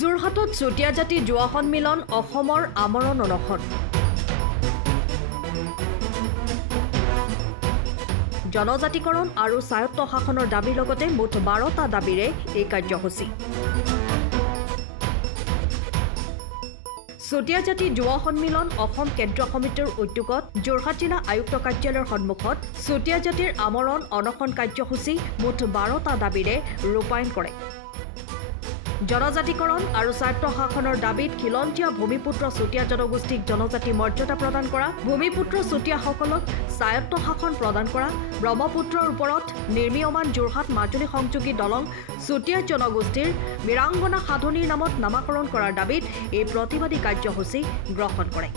যোৰহাটত চুতীয়া জাতি যুৱ সন্মিলন অসমৰ আমৰণ অনশন। জনজাতিকৰণ আৰু স্বায়ত্ত শাসনৰ দাবীৰ লগতে মুঠ 12টা দাবীৰে এই কাৰ্যসূচী। চুতীয়া জাতি যুৱ সন্মিলন অসম কেন্দ্ৰীয় সমিতিৰ উদ্যোগত যোৰহাট জিলা আয়ুক্ত কাৰ্যালয়ৰ সন্মুখত চুতীয়া জাতিৰ আমৰণ অনশন কাৰ্যসূচী মুঠ 12টা দাবীৰে ৰূপায়ণ কৰে। জনজাতিকৰণ আৰু স্বায়ত্ত শাসনৰ দাবীত খিলঞ্জীয়া ভূমিপুত্ৰ চুতীয়া জনগোষ্ঠীক জনজাতি মৰ্যাদা প্ৰদান কৰা, ভূমিপুত্ৰ চুতীয়াসকলক স্বায়ত্ত শাসন প্ৰদান কৰা, ব্ৰহ্মপুত্ৰৰ ওপৰত নিৰ্মীয়মান যোৰহাট মাজুলী সংযোগী দলং চুতীয়া জনগোষ্ঠীৰ বীৰাংগনা সাধনীৰ নামত নামাকৰণ কৰাৰ দাবীত এই প্ৰতিবাদী কাৰ্যসূচী গ্ৰহণ কৰে।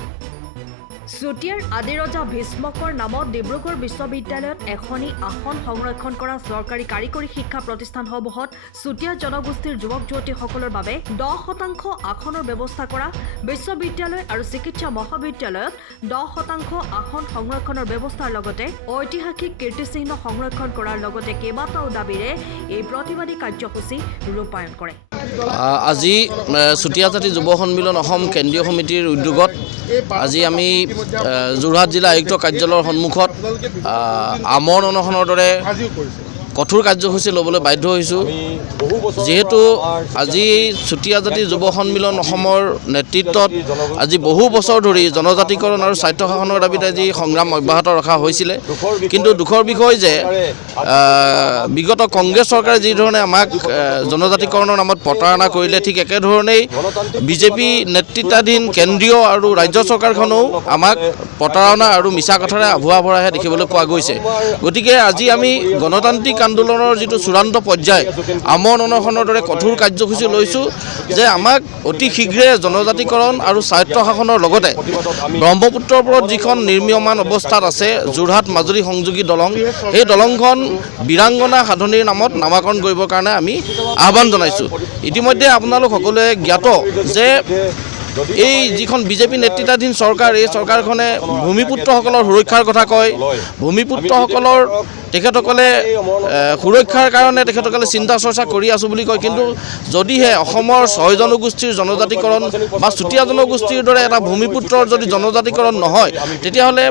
চুতীয়াৰ আদিৰজা ভীষ্মকৰ নামত ডিব্ৰুগড় বিশ্ববিদ্যালয়ত এখনি আসন সংৰক্ষণ কৰা চৰকাৰী কাৰিকৰী শিক্ষা প্ৰতিষ্ঠানসমূহত চুতীয়া জনগোষ্ঠীৰ যুৱক যুৱতীসকলৰ বাবে 10% আসনৰ ব্যৱস্থা কৰা, বিশ্ববিদ্যালয় আৰু চিকিৎসা মহাবিদ্যালয়ত 10% আসন সংৰক্ষণৰ ব্যৱস্থাৰ লগতে ঐতিহাসিক কীৰ্তিচিহ্ন সংৰক্ষণ কৰাৰ লগতে কেইবাটাও দাবীৰে এই প্ৰতিবাদী কাৰ্যসূচী ৰূপায়ণ কৰে। আজি চুতীয়া জাতি যুৱ সন্মিলন অসম কেন্দ্ৰীয় সমিতিৰ উদ্যোগত আজি আমি যোৰহাট জিলা আয়ুক্ত কাৰ্যালয়ৰ সন্মুখত আমৰণ অনশনৰ দৰে কঠোৰ কাৰ্যসূচী ল'বলৈ বাধ্য হৈছোঁ। যিহেতু আজি চুতীয়া জাতি যুৱ সন্মিলন অসমৰ নেতৃত্বত আজি বহু বছৰ ধৰি জনজাতিকৰণ আৰু স্বায়ত্ত শাসনৰ দাবীত আজি সংগ্ৰাম অব্যাহত ৰখা হৈছিলে। কিন্তু দুখৰ বিষয় যে বিগত কংগ্ৰেছ চৰকাৰে যিধৰণে আমাক জনজাতিকৰণৰ নামত প্ৰতাৰণা কৰিলে, ঠিক একেধৰণেই বিজেপি নেতৃত্বাধীন কেন্দ্ৰীয় আৰু ৰাজ্য চৰকাৰখনেও আমাক প্ৰতাৰণা আৰু মিছা কথাৰে আভুৱা ভৰাহে দেখিবলৈ পোৱা গৈছে। গতিকে আজি আমি গণতান্ত্ৰিক আন্দোলনৰ যিটো চূড়ান্ত পৰ্যায় আমৰণ অনশনৰ দৰে কঠোৰ কাৰ্যসূচী লৈছোঁ যে আমাক অতি শীঘ্ৰে জনজাতিকৰণ আৰু স্বায়ত্ত শাসনৰ লগতে ব্ৰহ্মপুত্ৰৰ ওপৰত যিখন নিৰ্মীয়মান অৱস্থাত আছে যোৰহাট মাজুলী সংযোগী দলং, সেই দলংখন বীৰাংগনা সাধনীৰ নামত নামাকৰণ কৰিবৰ কাৰণে আমি আহ্বান জনাইছোঁ। ইতিমধ্যে আপোনালোক সকলোৱে জ্ঞাত যে এই যিখন বিজেপি নেতৃত্বাধীন চৰকাৰ, এই চৰকাৰখনে ভূমিপুত্ৰসকলৰ সুৰক্ষাৰ কথা কয়। ভূমিপুত্ৰসকলৰ তেখেতসকলে সুৰক্ষাৰ কাৰণে তেখেতসকলে চিন্তা চৰ্চা কৰি আছোঁ বুলি কয়। কিন্তু যদিহে অসমৰ 6 জনগোষ্ঠীৰ জনজাতিকৰণ বা চুতীয়া জনগোষ্ঠীৰ দৰে এটা ভূমিপুত্ৰৰ যদি জনজাতিকৰণ নহয়, তেতিয়াহ'লে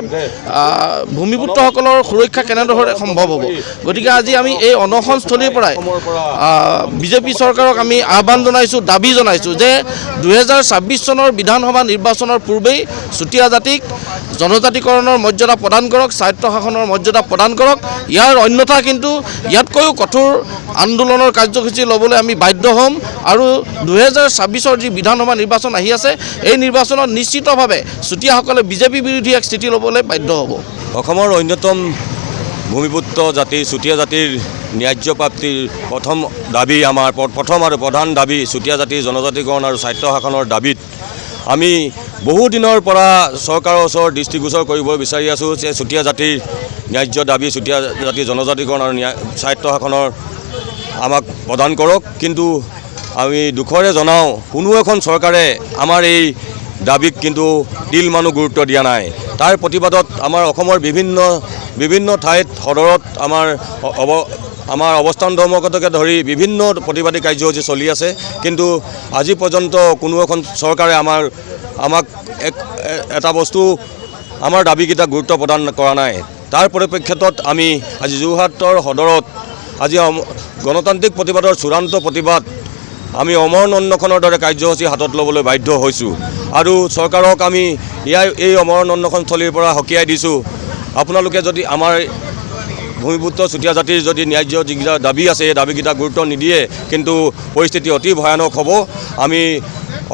ভূমিপুত্ৰসকলৰ সুৰক্ষা কেনেদৰে সম্ভৱ হ'ব? গতিকে আজি আমি এই অনশনস্থলীৰ পৰাই বিজেপি চৰকাৰক আমি আহ্বান জনাইছোঁ, দাবী জনাইছোঁ যে 2026 চনৰ বিধানসভা নিৰ্বাচনৰ পূৰ্বেই চুতীয়া জাতিক জনজাতিকৰণৰ মৰ্যাদা প্ৰদান কৰক, স্বায়ত্ত শাসনৰ মৰ্যাদা প্ৰদান কৰক। ইয়াৰ অন্যথা কিন্তু ইয়াতকৈও কঠোৰ আন্দোলনৰ কাৰ্যসূচী ল'বলৈ আমি বাধ্য হ'ম আৰু 2026 যি বিধানসভা নিৰ্বাচন আহি আছে, এই নিৰ্বাচনত নিশ্চিতভাৱে চুতীয়াসকলে বিজেপি বিৰোধী এক স্থিতি ল'বলৈ বাধ্য হ'ব। অসমৰ অন্যতম ভূমিপুত্ৰ জাতি চুতীয়া জাতিৰ ন্যায্য প্ৰাপ্তিৰ প্ৰথম দাবী, আমাৰ প্ৰথম আৰু প্ৰধান দাবী চুতীয়া জাতিৰ জনজাতিকৰণ আৰু স্বায়ত্ত শাসনৰ দাবীত আমি বহু দিনৰ পৰা চৰকাৰৰ ওচৰত দৃষ্টিগোচৰ কৰিব বিচাৰি আছোঁ যে চুতীয়া জাতিৰ ন্যায্য দাবী, চুতীয়া জাতিৰ জনজাতিকৰণ আৰু স্বায়ত্ত শাসনৰ আমাক প্ৰদান কৰক। কিন্তু আমি দুখৰে জনাওঁ, কোনো এখন চৰকাৰে আমাৰ এই দাবীক কিন্তু তিল মানুহ গুৰুত্ব দিয়া নাই। তাৰ প্ৰতিবাদত আমাৰ অসমৰ বিভিন্ন ঠাইত সদৰত আমাৰ অৱস্থান ধৰ্মগতকে ধৰি বিভিন্ন প্ৰতিবাদী কাৰ্যসূচী চলি আছে। কিন্তু আজি পৰ্যন্ত কোনো এখন চৰকাৰে আমাক এটা বস্তু, আমাৰ দাবীকেইটা গুৰুত্ব প্ৰদান কৰা নাই। তাৰ পৰিপ্ৰেক্ষিতত আমি আজি যোৰহাটৰ সদৰত আজি গণতান্ত্ৰিক প্ৰতিবাদৰ চূড়ান্ত প্ৰতিবাদ আমি আমৰণ অনশনৰ দৰে কাৰ্যসূচী হাতত ল'বলৈ বাধ্য হৈছোঁ আৰু চৰকাৰক আমি এই আমৰণ অনশনস্থলীৰ পৰা সকীয়াই দিছোঁ। আপোনালোকে যদি আমাৰ ভূমিপুত্ৰ চুতীয়া জাতিৰ যদি ন্যায্য যিকেইটা দাবী আছে, এই দাবীকেইটা গুৰুত্ব নিদিয়ে কিন্তু পৰিস্থিতি অতি ভয়ানক হ'ব। আমি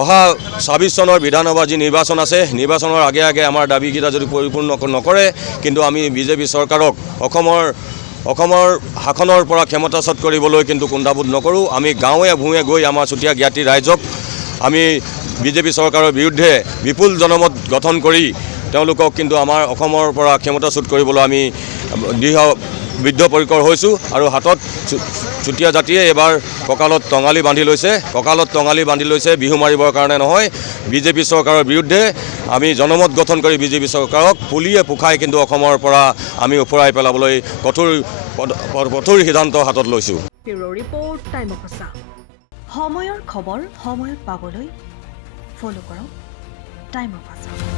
অহা 26 চনৰ বিধানসভা যি নিৰ্বাচন আছে, নিৰ্বাচনৰ আগে আগে আমাৰ দাবীকেইটা যদি পৰিপূৰ্ণ নকৰে, কিন্তু আমি বিজেপি চৰকাৰক অসমৰ শাসনৰ পৰা ক্ষমতাচ্যুত কৰিবলৈ কিন্তু কুণ্ঠাবোধ নকৰোঁ। আমি গাঁৱে ভূঞে গৈ আমাৰ চুতীয়া জ্ঞাতি ৰাইজক আমি বিজেপি চৰকাৰৰ বিৰুদ্ধে বিপুল জনমত গঠন কৰি তেওঁলোকক কিন্তু আমাৰ অসমৰ পৰা ক্ষমতাচ্যুত কৰিবলৈ আমি বদ্ধপৰিকৰ হৈছোঁ। আৰু হাতত চুতীয়া জাতিয়ে এইবাৰ কঁকালত টঙালি বান্ধি লৈছে, বিহু মাৰিবৰ কাৰণে নহয়, বিজেপি চৰকাৰৰ বিৰুদ্ধে আমি জনমত গঠন কৰি বিজেপি চৰকাৰক পুলিয়ে পোখাই কিন্তু অসমৰ পৰা আমি উফৰাই পেলাবলৈ কঠোৰ সিদ্ধান্ত হাতত লৈছোঁ। সময়ৰ খবৰ সময়ত পাবলৈ ফ'ল' কৰক টাইম অফ আছাম।